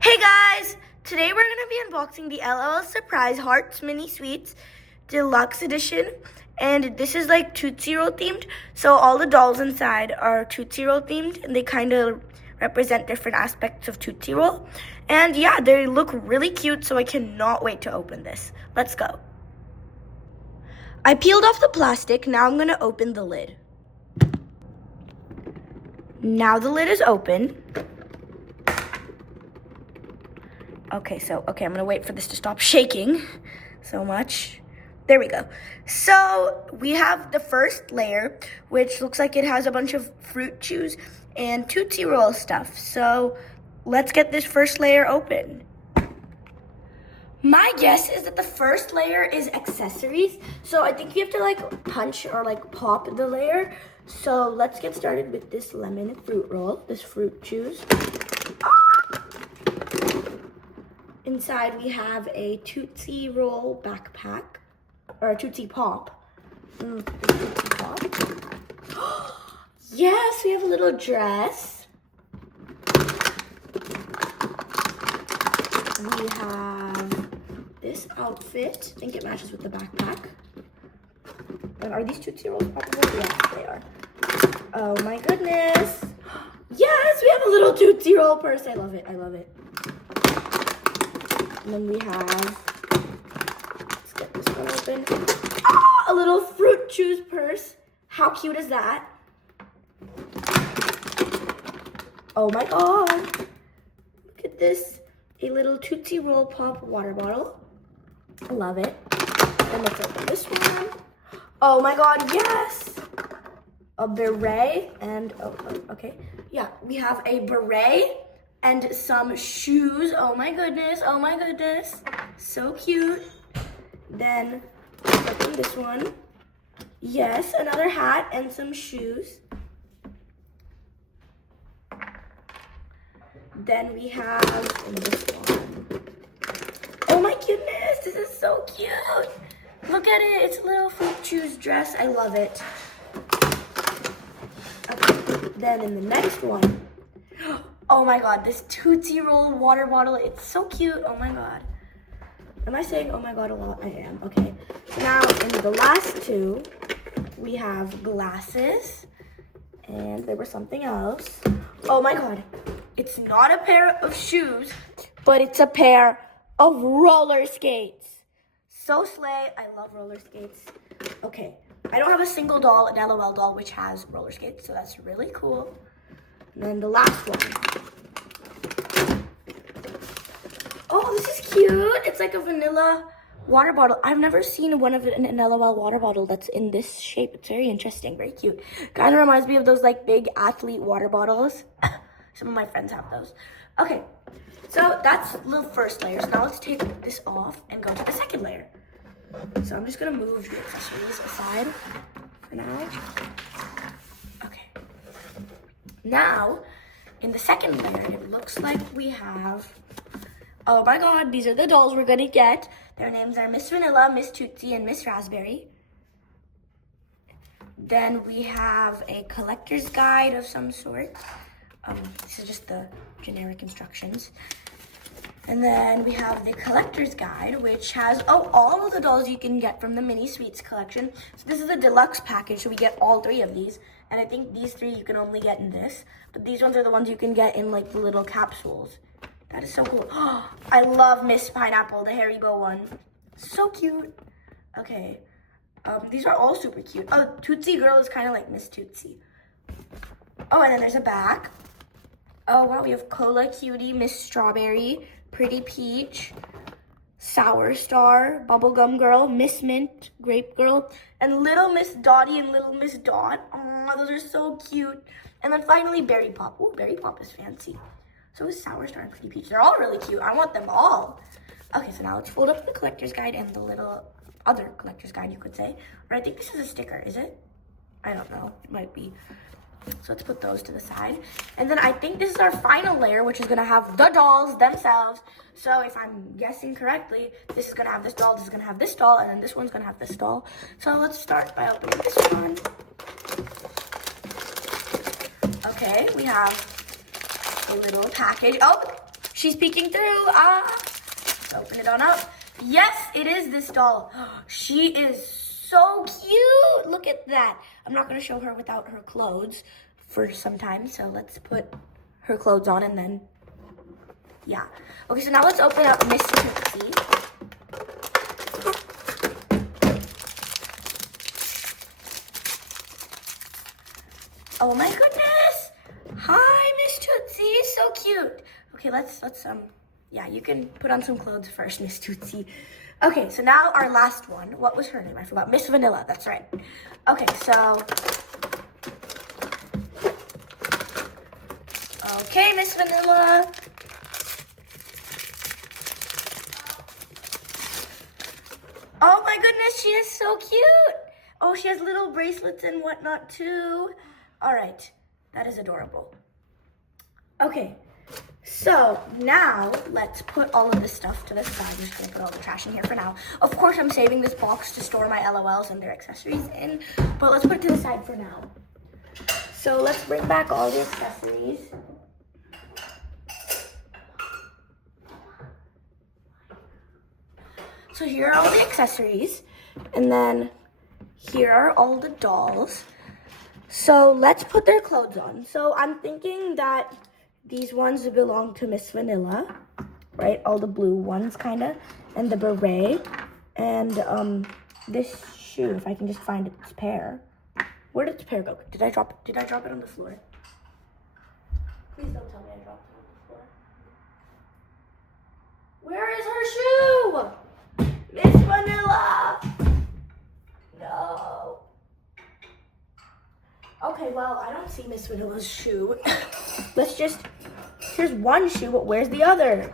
Hey guys! Today we're going to be unboxing the L.O.L Surprise Hearts Mini Sweets Deluxe Edition. And this is like Tootsie Roll themed. So all the dolls inside are Tootsie Roll themed. And they kind of represent different aspects of Tootsie Roll. And yeah, they look really cute. So I cannot wait to open this. Let's go. I peeled off the plastic. Now I'm going to open the lid. Now the lid is open. Okay, I'm gonna wait for this to stop shaking so much. There we go. So we have the first layer, which looks like it has a bunch of fruit chews and Tootsie Roll stuff. So let's get this first layer open. My guess is that the first layer is accessories. So I think you have to like punch or like pop the layer. So let's get started with this lemon fruit roll, this fruit chews. Inside we have a Tootsie Roll backpack, or a Tootsie Pop. Tootsie Pop. Yes, we have a little dress. We have this outfit. I think it matches with the backpack. And are these Tootsie Rolls poppable? Yes, they are. Oh my goodness. Yes, we have a little Tootsie Roll purse. I love it, I love it. And then we have, let's get this one open. A little fruit chews purse. How cute is that? Oh my god. Look at this. A little Tootsie Roll Pop water bottle. I love it. And let's open this one. Oh my god, yes. A beret and, okay. Yeah, we have a beret. And some shoes. Oh my goodness. Oh my goodness. So cute. Then open this one. Yes, another hat and some shoes. Then we have this one. Oh my goodness. This is so cute. Look at it. It's a little fruit chews dress. I love it. Okay. Then in the next one. Oh my god, this Tootsie Roll water bottle, it's so cute. Oh my god. Am I saying oh my god a lot? I am. Okay. Now, in the last two, we have glasses. And there was something else. Oh my god. It's not a pair of shoes, but it's a pair of roller skates. So slay. I love roller skates. Okay. I don't have a single doll, an L.O.L doll, which has roller skates, so that's really cool. And then the last one. Oh, this is cute. It's like a vanilla water bottle. I've never seen one of an L.O.L water bottle that's in this shape. It's very interesting, very cute. Kind of reminds me of those like big athlete water bottles. Some of my friends have those. Okay, so that's the first layer. So now let's take this off and go to the second layer. So I'm just gonna move the accessories aside for now. Now, in the second layer, it looks like we have, oh my god, these are the dolls we're gonna get. Their names are Miss Vanilla, Miss Tootsie, and Miss Raspberry. Then we have a collector's guide of some sort. This is just the generic instructions. And then we have the collector's guide, which has, all of the dolls you can get from the Mini Sweets collection. So this is a deluxe package, so we get all three of these. And I think these three you can only get in this. But these ones are the ones you can get in like the little capsules. That is so cool. I love Miss Pineapple, the Haribo one. So cute. Okay. These are all super cute. Oh, Tootsie Girl is kind of like Miss Tootsie. Oh, and then there's a back. Oh, wow, we have Cola Cutie, Miss Strawberry, Pretty Peach, Sour Star, Bubblegum Girl, Miss Mint, Grape Girl, and Little Miss Dottie and Little Miss Dot. Oh, those are so cute. And then finally, Berry Pop. Oh, Berry Pop is fancy. So is Sour Star and Pretty Peach. They're all really cute. I want them all. Okay, so now let's fold up the collector's guide and the little other collector's guide, you could say. Or I think this is a sticker, is it? I don't know. It might be. So let's put those to the side. And then I think this is our final layer, which is going to have the dolls themselves. So if I'm guessing correctly, this is going to have this doll, this is going to have this doll, and then this one's going to have this doll. So let's start by opening this one. Okay, we have a little package. Oh, She's peeking through. Open it on up. Yes, it is this doll. She is so cute. Look at that. I'm not going to show her without her clothes for some time. So let's put her clothes on and then, yeah. Okay, so now let's open up Miss Tootsie. Oh my goodness. Hi, Miss Tootsie. So cute. Okay, let's yeah, you can put on some clothes first, Miss Tootsie. Okay, so now our last one. What was her name? I forgot. Miss Vanilla. That's right. Okay, so. Okay, Miss Vanilla. Oh my goodness, she is so cute. Oh, she has little bracelets and whatnot too. All right, that is adorable. Okay. So now let's put all of this stuff to the side. I'm just gonna put all the trash in here for now. Of course, I'm saving this box to store my L.O.Ls and their accessories in, but let's put it to the side for now. So let's bring back all the accessories. So here are all the accessories, and then here are all the dolls. So let's put their clothes on. So I'm thinking that these ones belong to Miss Vanilla, right? All the blue ones, kind of, and the beret, and this shoe. If I can just find its pair. Where did its pair go? Did I drop it on the floor? Please don't tell me I dropped it on the floor. Where is her shoe? Miss Vanilla. No. Okay, well, I don't see Miss Vanilla's shoe. Here's one shoe, but where's the other?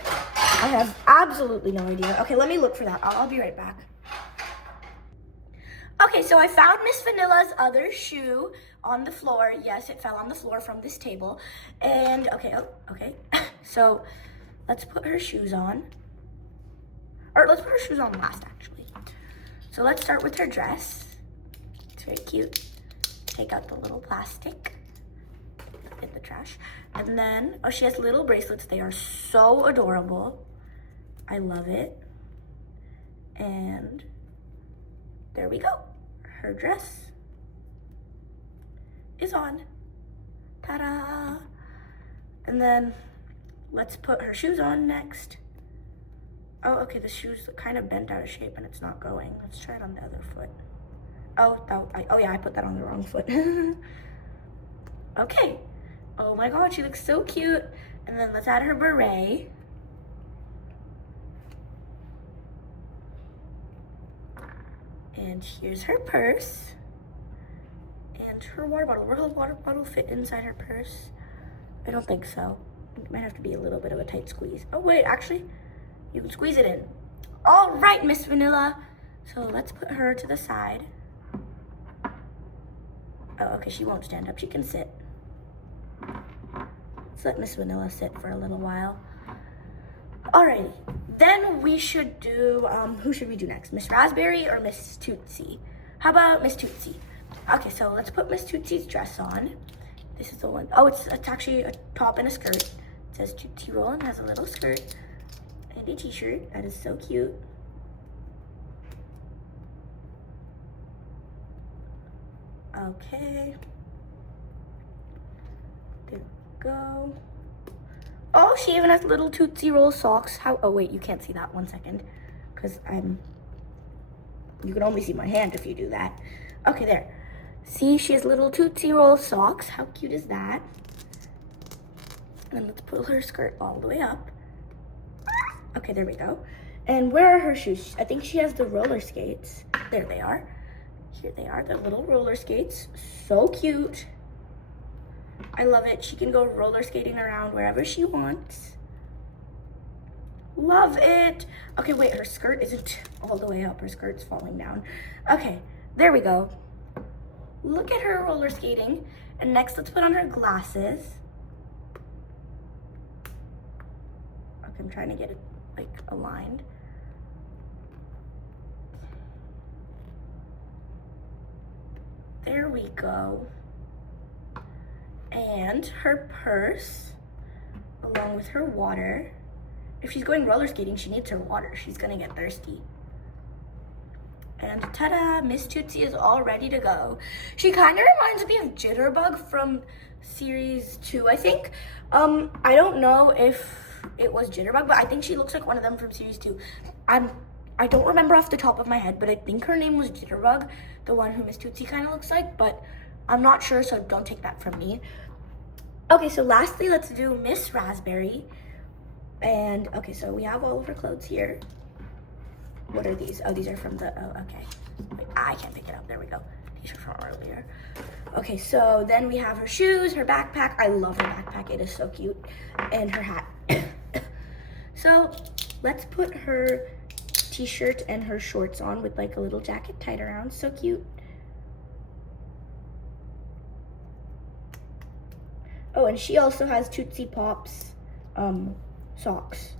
I have absolutely no idea. Okay, let me look for that. I'll be right back. Okay, so I found Miss Vanilla's other shoe on the floor. Yes, it fell on the floor from this table. And, okay. So, let's put her shoes on. Or let's put her shoes on last, actually. So let's start with her dress. It's very cute. Take out the little plastic in the trash. And then, oh, she has little bracelets. They are so adorable. I love it. And there we go. Her dress is on. Ta-da! And then let's put her shoes on next. Oh, okay, the shoe's kind of bent out of shape and it's not going. Let's try it on the other foot. Oh yeah, I put that on the wrong foot. Okay. Oh my God, she looks so cute. And then let's add her beret. And here's her purse. And her water bottle. Will her water bottle fit inside her purse? I don't think so. It might have to be a little bit of a tight squeeze. Oh wait, actually, you can squeeze it in. All right, Miss Vanilla. So let's put her to the side. Oh, okay, she won't stand up. She can sit. Let's let Miss Vanilla sit for a little while. Alrighty, then we should do, who should we do next? Miss Raspberry or Miss Tootsie? How about Miss Tootsie? Okay, so let's put Miss Tootsie's dress on. This is the one. Oh, it's actually a top and a skirt. It says Tootsie Roll and has a little skirt and a t-shirt. That is so cute. Okay. There we go. Oh, she even has little Tootsie Roll socks. Oh wait, you can't see that. 1 second. Because you can only see my hand if you do that. Okay, there. See, she has little Tootsie Roll socks. How cute is that? And let's pull her skirt all the way up. Okay, there we go. And where are her shoes? I think she has the roller skates. There they are. Here they are, the little roller skates. So cute. I love it. She can go roller skating around wherever she wants. Love it. Okay, wait, her skirt isn't all the way up. Her skirt's falling down. Okay, there we go. Look at her roller skating. And next, let's put on her glasses. Okay, I'm trying to get it, like, aligned. There we go. And her purse. along with her water. If she's going roller skating, she needs her water. She's gonna get thirsty. And ta-da, Miss Tootsie is all ready to go. She kind of reminds me of Jitterbug from series 2, I think. I don't know if it was Jitterbug, but I think she looks like one of them from series 2. I don't remember off the top of my head, but I think her name was Jitterbug, the one who Miss Tootsie kind of looks like, but I'm not sure, so don't take that from me. Okay, so lastly, let's do Miss Raspberry. And, okay, so we have all of her clothes here. What are these? Oh, these are from the, oh, okay. Wait, I can't pick it up. There we go. These are from earlier. Okay, so then we have her shoes, her backpack. I love her backpack. It is so cute. And her hat. So let's put her t-shirt and her shorts on with like a little jacket tied around. So cute. Oh, and she also has Tootsie Pops socks.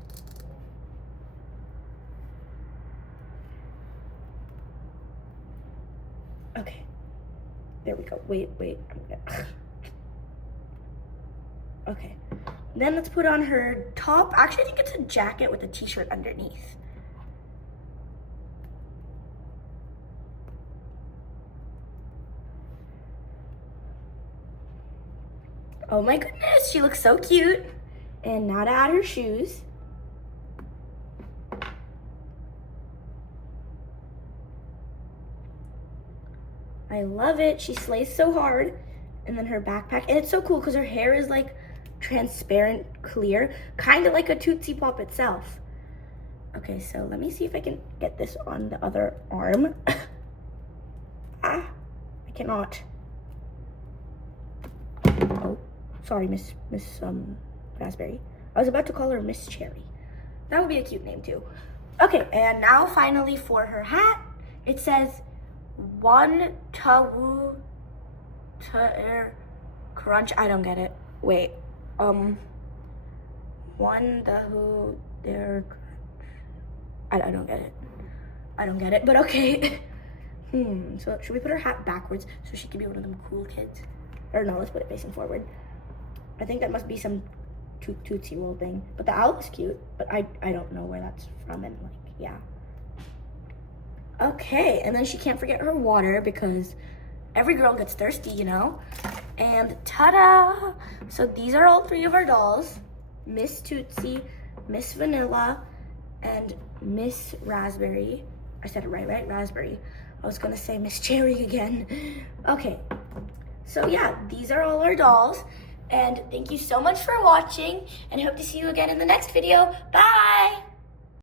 Okay, there we go. Wait. Okay, then let's put on her top. Actually, I think it's a jacket with a t-shirt underneath. Oh my goodness, she looks so cute. And now to add her shoes. I love it. She slays so hard. And then her backpack. And it's so cool because her hair is like transparent, clear. Kind of like a Tootsie Pop itself. Okay, so let me see if I can get this on the other arm. I cannot. Oh, sorry, Miss Raspberry. I was about to call her Miss Cherry. That would be a cute name too. Okay, and now finally for her hat, it says one tawu air crunch. I don't get it. Wait. One tawu there. I don't get it. I don't get it, but okay. So should we put her hat backwards so she can be one of them cool kids? Or no, let's put it facing forward. I think that must be some Tootsie Roll thing. But the owl is cute, but I don't know where that's from, and like, yeah. Okay, and then she can't forget her water because every girl gets thirsty, you know? And ta-da! So these are all 3 of our dolls. Miss Tootsie, Miss Vanilla, and Miss Raspberry. I said it right? Raspberry. I was gonna say Miss Cherry again. Okay, so yeah, these are all our dolls. And thank you so much for watching, and hope to see you again in the next video. Bye!